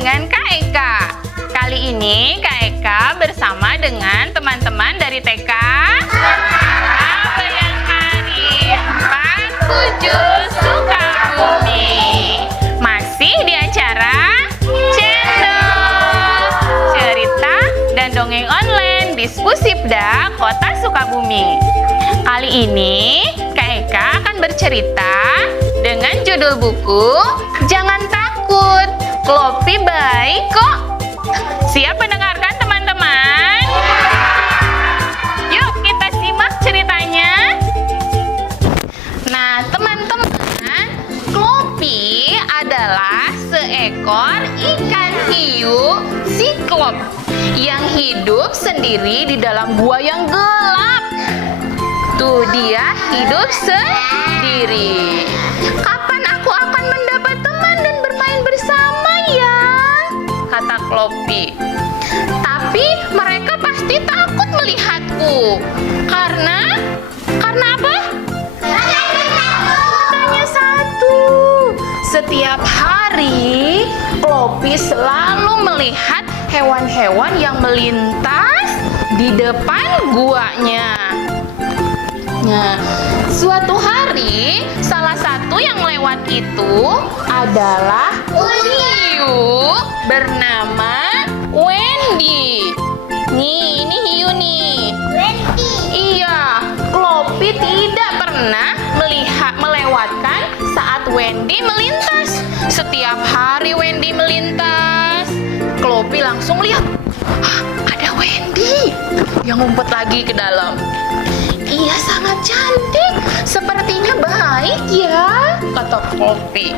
dengan Kak Eka. Kali ini Kak Eka bersama dengan teman-teman dari TK Bayangkari 47 Sukabumi. Masih di acara Cendol, cerita dan dongeng online di Spusipda Kota Sukabumi. Kali ini Kak Eka akan bercerita dengan judul buku Jangan Takut, Klopi Baik Kok. Siap mendengarkan teman-teman? Yuk kita simak ceritanya. Nah teman-teman, Klopi adalah seekor ikan hiu siklop yang hidup sendiri di dalam gua yang gelap. Tuh dia hidup sendiri. Kapan aku akan mendapat teman dan bermain bersama ya? Kata Klopi. Tapi mereka pasti takut melihatku. Karena apa? Hanya satu. Setiap hari Klopi selalu melihat hewan-hewan yang melintas di depan guanya. Nah, suatu hari salah satu yang lewat itu adalah hiu bernama Wendy. Nih, ini hiu nih. Wendy. Iya, Klopi tidak pernah melewatkan saat Wendy melintas. Setiap hari Wendy melintas, Klopi langsung lihat, ada Wendy yang ngumpet lagi ke dalam. Ia sangat cantik, sepertinya baik ya, kata Klopi.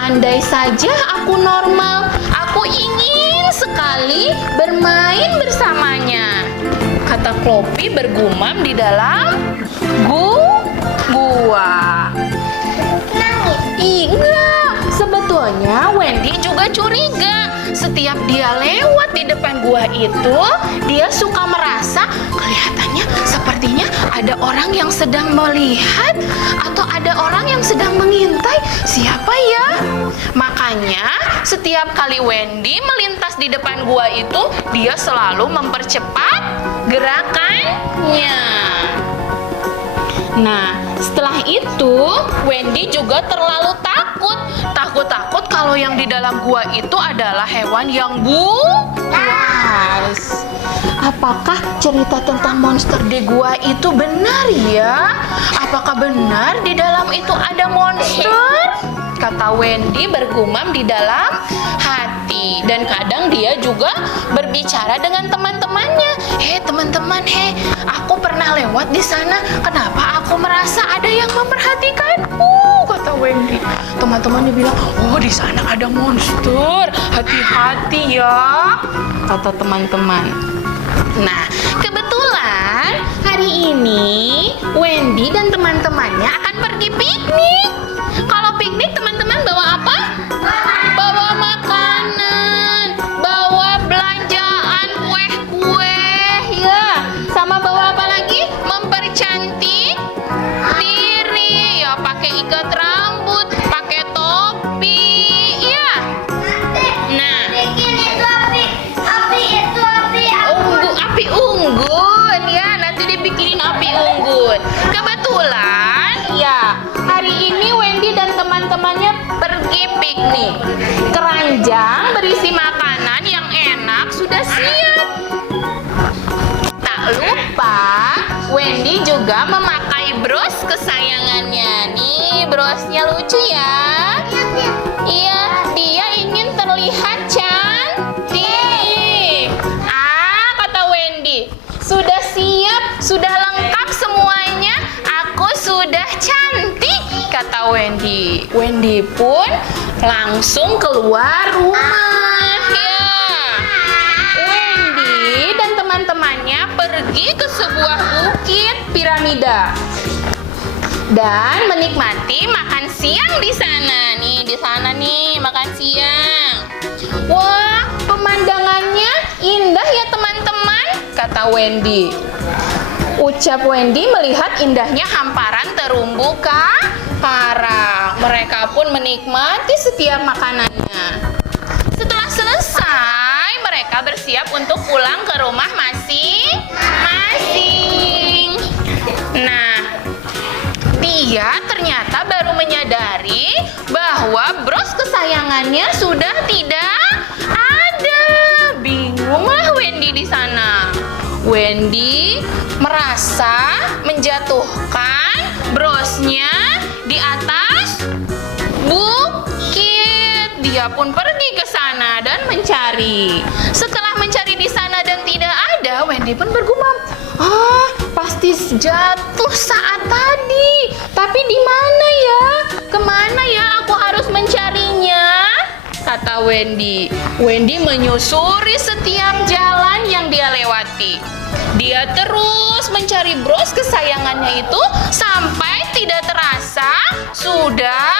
Andai saja aku normal, aku ingin sekali bermain bersamanya, kata Klopi bergumam di dalam gua. Enggak, sebetulnya Wendy juga curiga. Setiap dia lewat di depan gua itu, dia suka merasa kelihatannya sepertinya ada orang yang sedang melihat atau ada orang yang sedang mengintai. Siapa ya? Makanya setiap kali Wendy melintas di depan gua itu, dia selalu mempercepat gerakannya. Nah, setelah itu Wendy juga terlalu takut kalau yang di dalam gua itu adalah hewan yang buas. Apakah cerita tentang monster di gua itu benar ya? Apakah benar di dalam itu ada monster? Kata Wendy bergumam di dalam hati. Dan kadang dia juga berbicara dengan teman-temannya. Teman-teman, aku pernah lewat di sana. Kenapa aku merasa ada yang memperhatikanku? Kata Wendy. Teman-temannya bilang, oh di sana ada monster. Hati-hati ya, kata teman-teman. Nah, kebetulan hari ini Wendy dan teman-temannya akan pergi piknik. Kalau piknik teman-teman bawa apa? Bawa makanan, bawa belanjaan, kue-kue ya. Sama bawa apa lagi? Mempercantik diri ya, pakai ikat rambut, pakai topi ya. Nah, api unggun ya, nanti dibikinin api unggun. Kebetulan ya, hari ini Wendy dan teman-temannya pergi piknik. Keranjang berisi makanan yang enak sudah siap. Tak lupa Wendy juga memakai bros kesayangannya. Nih, brosnya lucu ya. Iya, dia ingin terlihat cantik. Kata Wendy, sudah siap, sudah lengkap semuanya. Aku sudah cantik, kata Wendy. Wendy pun langsung keluar rumah ya. Wendy dan teman-temannya pergi ke sebuah bukit piramida dan menikmati makan siang di sana. Nih, di sana nih makan siang. Wah, pemandangannya indah ya teman-teman, kata Wendy. Ucap Wendy melihat indahnya hamparan terumbu karang. Mereka pun menikmati setiap makanannya. Setelah selesai, mereka bersiap untuk pulang ke rumah masing-masing. Nah, dia ternyata baru menyadari bahwa bros kesayangannya sudah tidak ada. Bingunglah Wendy di sana. Wendy merasa menjatuhkan brosnya di atas bukit. Dia pun pergi ke sana dan mencari. Setelah mencari di sana dan tidak ada, Wendy pun bergumam, pasti jatuh saat tadi. Tapi di mana ya? Kemana ya aku harus mencarinya? Kata Wendy. Wendy menyusuri setiap jalan yang dia lewati. Dia terus mencari bros kesayangannya itu sampai tidak terasa sudah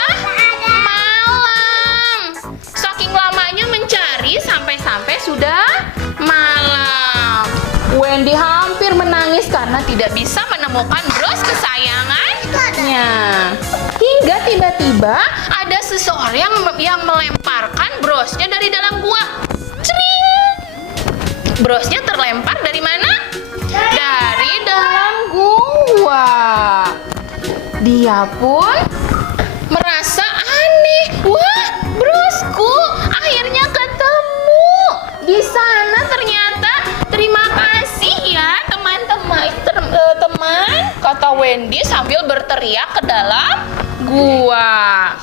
malam. Saking lamanya mencari sampai sudah malam. Wendy hampir menangis karena tidak bisa menemukan bros kesayangannya. Hingga tiba-tiba ada seseorang yang melemparkan brosnya dari dalam gua. Cering! Brosnya terlempar dari mana? Dari dalam gua. Dia pun merasa aneh. Wah, brosku akhirnya ketemu. Di sana ternyata. Terima kasih ya teman-teman, kata Wendy sambil berteriak ke dalam gua.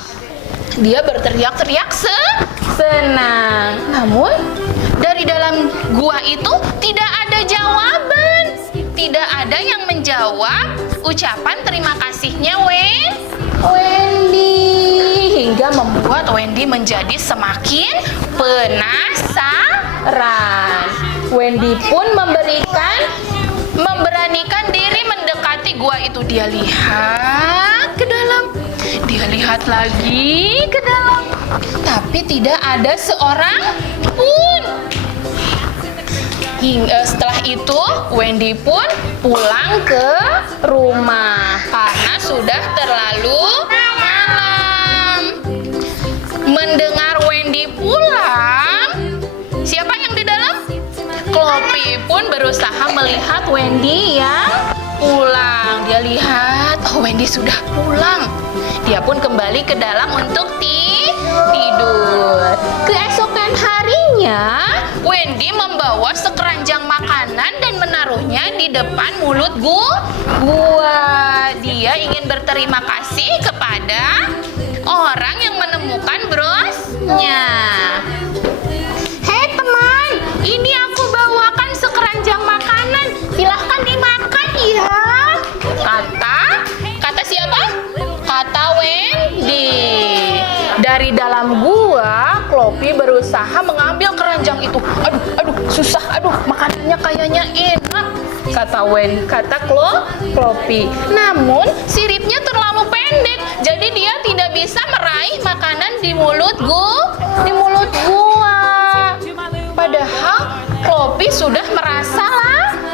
Dia berteriak-teriak senang. Namun dari dalam gua itu tidak ada jawaban. Tidak ada yang menjawab ucapan terima kasihnya Wendy. Hingga membuat Wendy menjadi semakin penasaran. Wendy pun memberanikan diri mendekati gua itu. Dia lihat ke dalam. Dia lihat lagi ke dalam. Tapi tidak ada seorang pun. Setelah itu Wendy pun pulang ke rumah karena sudah terlalu malam. Mendengar Wendy pulang, siapa yang di dalam? Chloe pun berusaha melihat Wendy yang pulang. Dia lihat, Wendy sudah pulang. Dia pun kembali ke dalam untuk tidur. Keesokan harinya, Wendy membawa sekeranjang makanan dan menaruhnya di depan mulut gua. Dia ingin berterima kasih kepada orang yang menemukan brosnya. Hei teman, ini aku bawakan sekeranjang makanan. Silahkan dimakan ya. Kata siapa? Kata Wendy. Dari dalam gua, Chloe berusaha mengambil keranjang itu. Aduh, susah. Makanannya kayaknya enak. Kata Chloe. Namun siripnya terlalu pendek, jadi dia tidak bisa meraih makanan di mulut gua. Padahal Chloe sudah merasa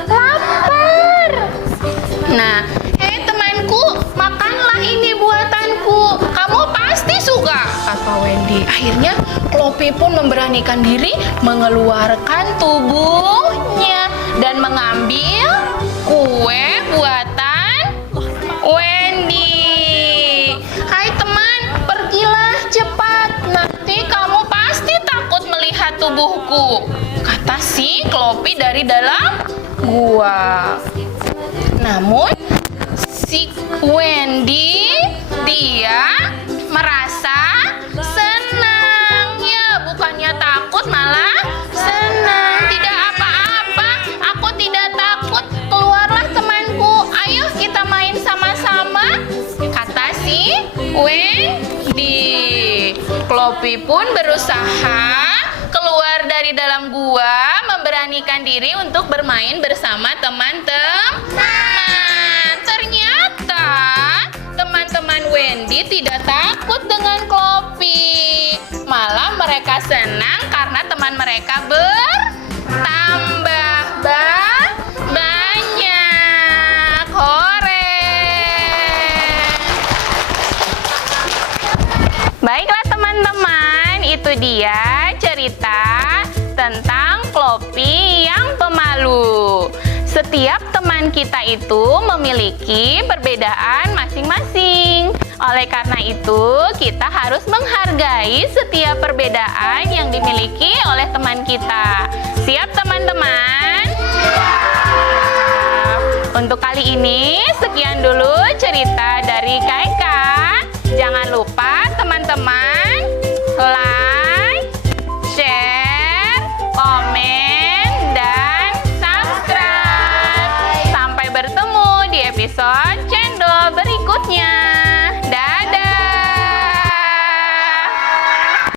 lapar. Nah, hei temanku, makanlah ini buatanku. Kamu pasti suka, kata Wendy. Akhirnya Chloe pun memberanikan diri mengeluarkan tubuhnya dan mengambil kue buatan Wendy. Hai teman, pergilah cepat. Nanti kamu pasti takut melihat tubuhku, kata si Chloe dari dalam gua. Namun si Wendy dia merasa senang. Ya, bukannya takut malah senang. Tidak apa-apa, aku tidak takut. Keluarlah temanku, ayo kita main sama-sama, kata si Wendy. Chloe pun berusaha keluar dari dalam gua, memberanikan diri untuk bermain bersama teman-teman. Ternyata teman-teman Wendy tidak takut dengan Chloe. Malah mereka senang karena teman mereka bertambah banyak. Hore! Baiklah teman-teman, itu dia cerita setiap teman kita itu memiliki perbedaan masing-masing. Oleh karena itu, kita harus menghargai setiap perbedaan yang dimiliki oleh teman kita. Siap, teman-teman? Untuk kali ini, sekian dulu cerita dari Kak Eka. Jangan lupa